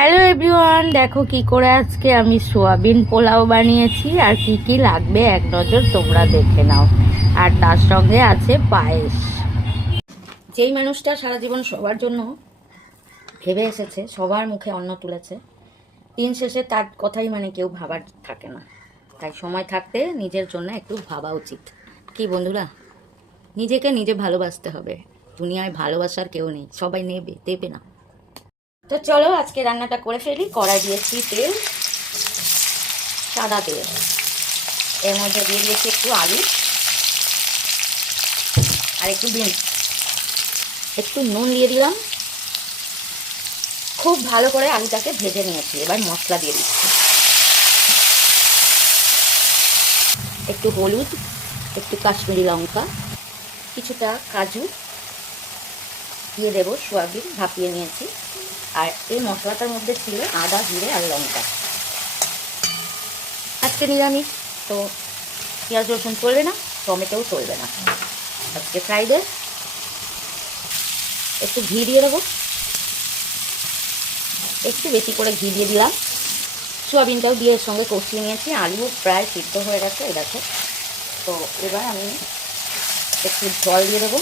Hello everyone, দেখো কি করে আজকে আমি সোয়াবিন পোলাও বানিয়েছি। আর কি কি লাগবে এক নজর তোমরা দেখে নাও। আর তার সঙ্গে আছে পায়েস। যেই মানুষটা সারা জীবন সবার জন্য ভেবে এসেছে, সবার মুখে অন্ন তুলেছে, দিন শেষে তার কথাই কেউ ভাবার থাকে না। তাই সময় থাকতে নিজের জন্য একটু ভাবা উচিত। কি বন্ধুরা, নিজেকে নিজে ভালোবাসতে হবে। দুনিয়ায় ভালোবাসার কেউ নেই, সবাই নেবে দেবে না। তো চলো আজকে রান্নাটা করে ফেলি। কড়াই দিয়েছি তেল, সাদা তেল। এর মধ্যে দিয়ে দিয়েছি একটু আলু আর একটু বিনস, একটু নুন দিয়ে দিলাম। খুব ভালো করে আলুটাকে ভেজে নিয়েছি। এবার মশলা দিয়ে দিচ্ছি, একটু হলুদ, একটু কাশ্মীরি লঙ্কা, কিছুটা কাজু দিয়ে দেবো। সোয়াবিন ভাপিয়ে নিয়েছি। আর এই মশলাটার মধ্যে ছিল আদা, জিরে আর লঙ্কা। আজকে নিরামিষ, তো পেঁয়াজ রসুন চলবে না, টমেটোও চলবে না। আজকে ফ্রাইডে। একটু ঘি দিয়ে দেবো, একটু বেশি করে ঘি দিয়ে দিলাম। সোয়াবিনটাও দিয়ে এর সঙ্গে কষিয়ে নিয়েছি। আলু প্রায় সিদ্ধ হয়ে গেছে, এই দেখো। তো এবার আমি একটু জল দিয়ে দেবো।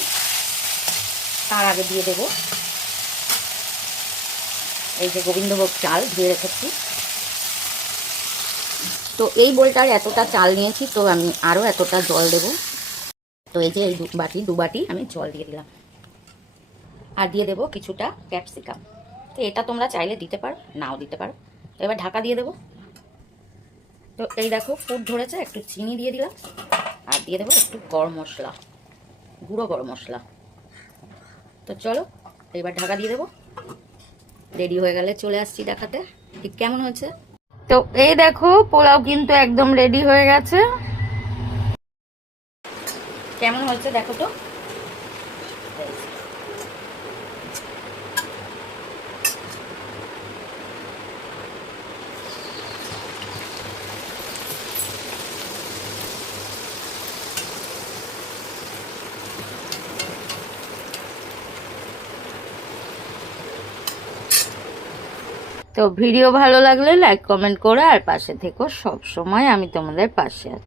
তার আগে দিয়ে দেবো এই যে গোবিন্দভোগ চাল ধুয়ে রেখেছি। তো এই বোলটার এতটা চাল নিয়েছি, তো আমি আরও এতটা জল দেবো। তো এই যে এই দু বাটি আমি জল দিয়ে দিলাম। আর দিয়ে দেবো কিছুটা ক্যাপসিকাম। তো এটা তোমরা চাইলে দিতে পারো, নাও দিতে পারো। তো এবার ঢাকা দিয়ে দেবো। তো এই দেখো ফুট ধরেছে, একটু চিনি দিয়ে দিলাম। আর দিয়ে দেবো একটু গরম মশলা, গুঁড়ো গরম মশলা। তো চলো এবার ঢাকা দিয়ে দেবো। রেডি হয়ে গেলে চলে আসছি দেখাতে ঠিক কেমন হয়েছে। তো এই দেখো পোলাও কিন্তু একদম রেডি হয়ে গেছে। কেমন হয়েছে দেখো তো। তো ভিডিও ভালো লাগলে লাইক কমেন্ট করো আর পাশে থেকো। সব সময় আমি তোমাদের পাশে আছি।